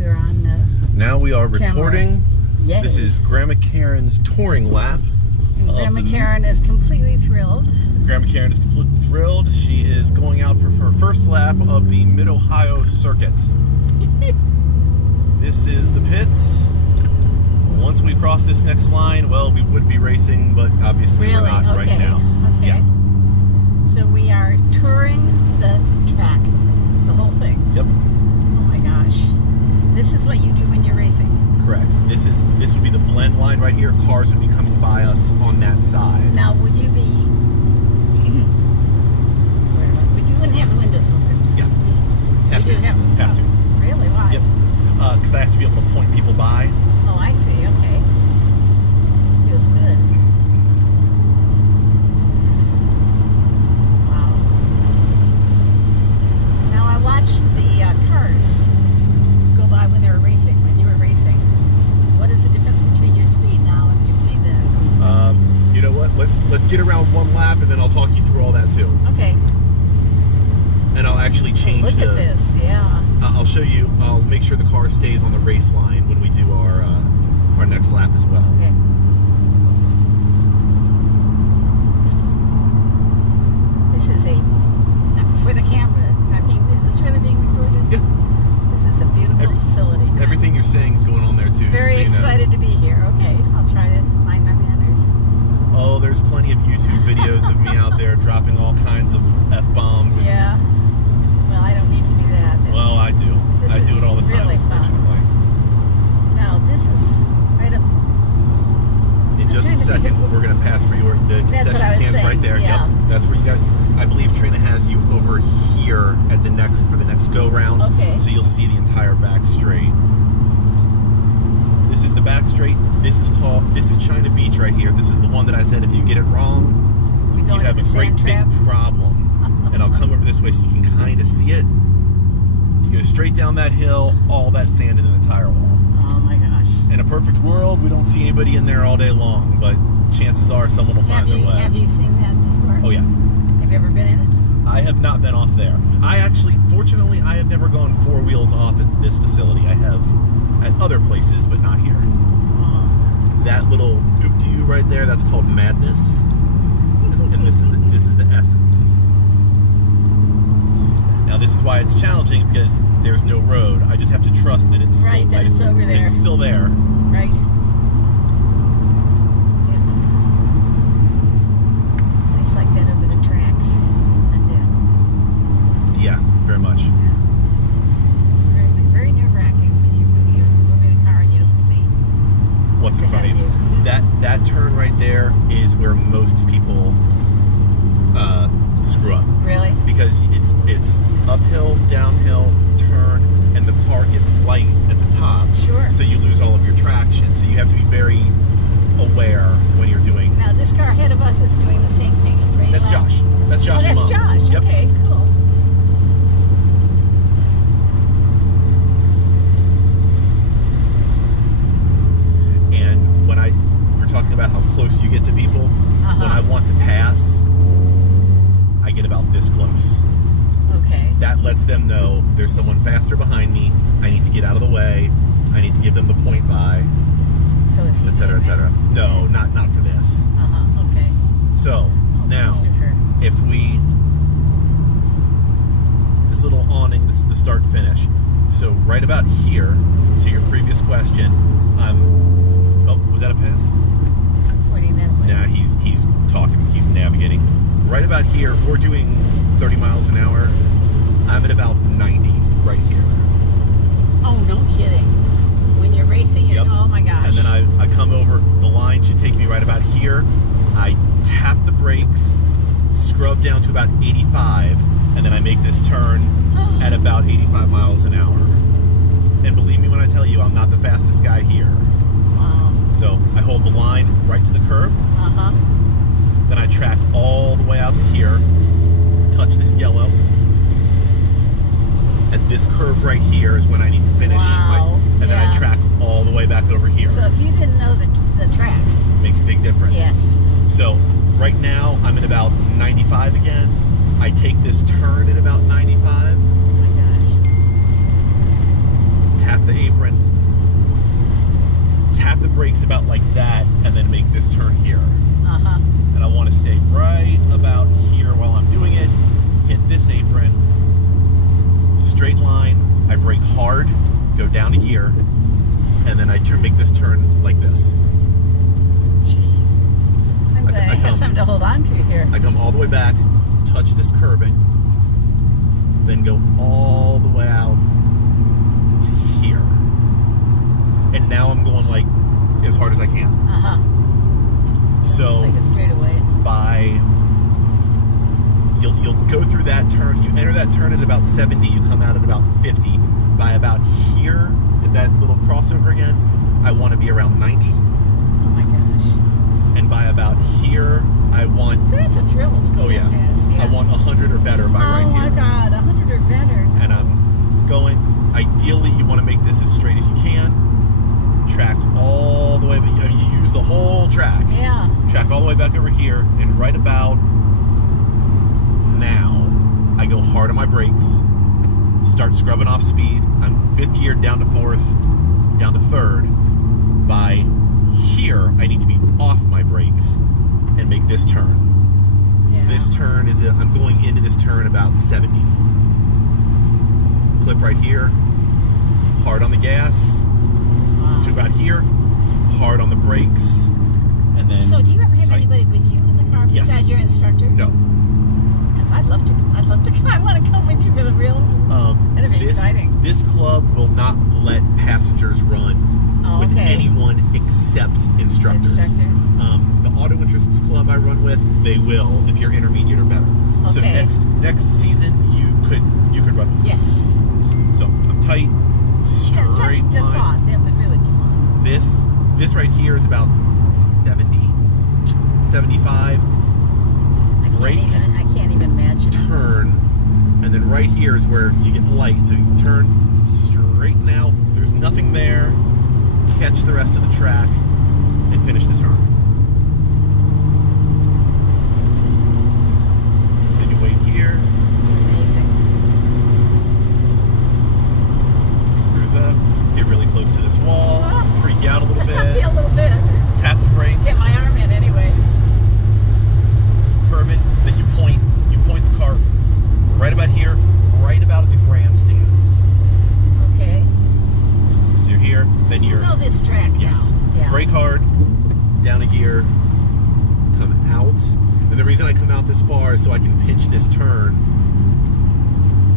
we're on Now we are camera. recording. Yay. This is Grandma Karen's touring lap. And Grandma Karen is completely thrilled. Grandma Karen is completely thrilled. She is going out for her first lap of the Mid-Ohio Circuit. This is the pits. Once we cross this next line, well, we would be racing, but obviously we're not right now. Okay. Yeah. So we are touring the track, the whole thing. Yep. Oh my gosh. This is what you do when you're racing. Correct. This would be the blend line right here. Cars would be coming by us on that side. Now, would you be? You wouldn't have windows open. Yeah. Have to. Have to. Really? Why? Yep. Because I have to be able to point people by. Oh, I see. Okay. Feels good. Wow. Now I watched the cars go by when they were racing. When you were racing, what is the difference between your speed now and your speed then? You know what? Let's get around one lap and then I'll talk you through all that too. Okay. And I'll actually change Look at this. Yeah. I'll show you. I'll make sure the car stays on the race line when we do our next lap as well. Okay. This is for the camera. I mean, is this really being recorded? Yeah. This is a beautiful facility. Everything you're saying is going on there too. Very so excited to be here. Okay, I'll try to mind my manners. Oh, there's plenty of YouTube videos of me out there dropping all kinds of F-bombs. Yeah. Well, I don't need to do that. Well, I do. I do it all the time. Really fun. Unfortunately. Now, this is right up. In just a second, we're going to pass where the concession stands right there. Yeah. Yep. That's where you got. I believe Trina has you over here at the next go round. Okay. So you'll see the entire back straight. This is the back straight. This is China Beach right here. This is the one that I said if you get it wrong, you have a great big problem. And I'll come over this way so you can kind of see it. You go straight down that hill, all that sand in an entire wall. Oh my gosh. In a perfect world, we don't see anybody in there all day long, but chances are someone will find their way. Have you seen that before? Oh yeah. Have you ever been in it? I have not been off there. Fortunately, I have never gone four wheels off at this facility. I have at other places, but not here. Oh. That little oop-de-oo right there, that's called Madness. And this is the Essence. Now this is why it's challenging, because there's no road. I just have to trust that it's right, still, that it's over there. It's still there. Right. Yeah. It's like that over the tracks and down. Yeah, very much. Yeah. It's very nerve-wracking when you're moving a car and you don't see What's in front of you. That turn right there is where most people screw up. Really? Because it's uphill, downhill, turn, and the car gets light at the top. Sure. So you lose all of your traction. So you have to be very aware when you're doing. Now this car ahead of us is doing the same thing. That's Josh. That's Josh. Oh, that's Josh. Yep. Okay, cool. And when we're talking about how close you get to people, when I want to pass, I get about this close. Okay. That lets them know there's someone faster behind me. I need to get out of the way. I need to give them the point by, So is he et cetera, et cetera. No, not for this. Okay. So now, if this little awning, this is the start finish. So right about here, to your previous question, oh, was that a pass? He's pointing that way. Nah, he's talking, he's navigating. Right about here, we're doing 30 miles an hour. I'm at about 90 right here. Oh, no kidding. When you're racing, you're, oh my gosh. And then I come over, the line should take me right about here. I tap the brakes, scrub down to about 85, and then I make this turn at about 85 miles an hour. And believe me when I tell you, I'm not the fastest guy here. Wow. So I hold the line right to the curb. Then I track all the way out to here, touch this yellow. At this curve right here is when I need to finish. Wow. And then I track all the way back over here. So if you didn't know the track. Makes a big difference. Yes. So right now I'm at about 95 again. I take this turn at about 95. Oh my gosh. Tap the apron. brakes about like that, and then make this turn here. Uh-huh. And I want to stay right about here while I'm doing it. Hit this apron. Straight line. I brake hard, go down to gear, and then I make this turn like this. Jeez. I'm glad I have something to hold on to here. I come all the way back, touch this curbing, then go all the way out to here. And now I'm going like as hard as I can. Uh-huh. So it's like a straightaway. You'll go through that turn. You enter that turn at about 70. You come out at about 50. By about here, at that little crossover again, I want to be around 90. Oh my gosh. And by about here, I want... So that's a thrill to go that fast. Yeah. I want 100 or better by right here. Oh my God, 100 or better. And I'm going... Ideally, you want to make this as straight as you can. Track all the way... You use the whole track. Yeah. Track all the way back over here. And right about now, I go hard on my brakes. Start scrubbing off speed. I'm 5th gear down to 4th, down to 3rd. By here, I need to be off my brakes and make this turn. Yeah. This turn is, I'm going into this turn about 70. Clip right here, hard on the gas, to about here, hard on the brakes, and then... So do you ever have tight. anybody with you in the car Yes. besides your instructor? No. Because I'd love to, I want to come with you for the real... That'd be exciting. This club will not let passengers run with anyone except instructors. The Auto Interests Club I run with, they will if you're intermediate or better. So next season you could run with me. Yes. So I'm tight, straight just the line. thought, that would really be fun. This right here is about 70, 75. Brake, I can't even imagine. turn, and then right here is where you get light. So you turn, straighten out, there's nothing there, catch the rest of the track, and finish the turn. Then you wait here. It's amazing. Cruise up, get really close to this wall, freak out a little bit, Yeah, a little bit. tap the brakes. Get my arm in anyway. Curve it, then you point the car right about here, right about the grandstands. Okay. So you're here, then You you're... know this track Yes. now. Yeah. Brake hard, down a gear, come out. And the reason I come out this far is so I can pinch this turn,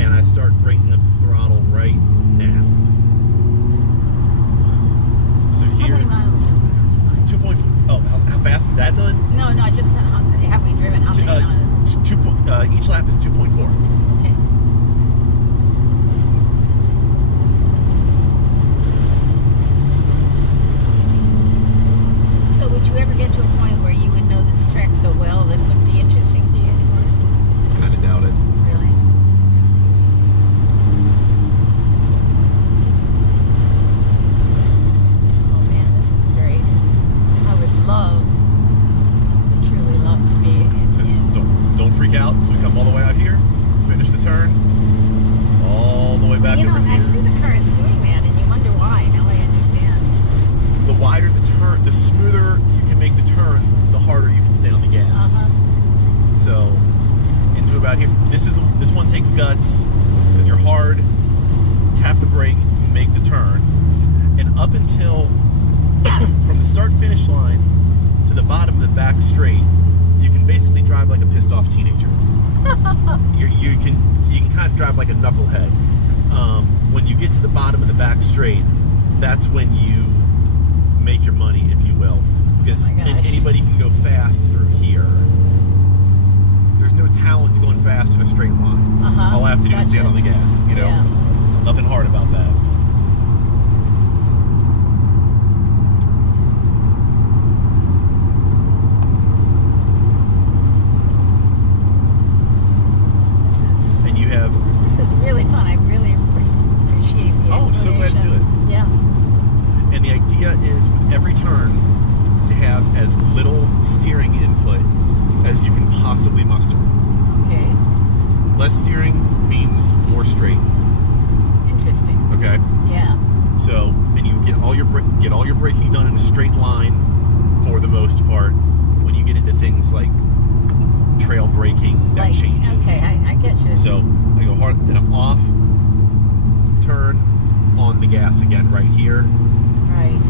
and I start bringing up the throttle right now. So How here, many miles are we? 2.4. Oh, how fast is that done? No, just have we driven? How many miles? Each lap is 2.4. Okay. So would you ever get to a point where you would know this track so well that it wouldn't be interesting to you anymore? Kind of doubt it. Really? Oh man, this is great. I would truly love to be in. Don't freak out. So we come all the way out here, finish the turn, all the way back over here. I see the cars doing that, and you wonder why. Now I understand. The wider the turn, the smoother you can make the turn, the harder you can stay on the gas. So into about here. This one takes guts because you're hard. Tap the brake, make the turn, and up until from the start finish line to the bottom of the back straight, you can basically drive like a pissed off teenager. You can kind of drive like a knucklehead. When you get to the bottom of the back straight, that's when you make your money, if you will, because anybody can go fast through here. There's no talent to going fast in a straight line. All I have to do is stand on the gas. You know, nothing hard about that. This is really fun. I really appreciate the explanation. Oh, I'm so glad to do it. Yeah. And the idea is with every turn to have as little steering input as you can possibly muster. Okay. Less steering means more straight. Interesting. Okay. Yeah. So, and you get all your get all your braking done in a straight line for the most part. When you get into things like trail braking, that changes. Okay, I get you. So I go hard, and I'm off, turn, on the gas again right here. Right.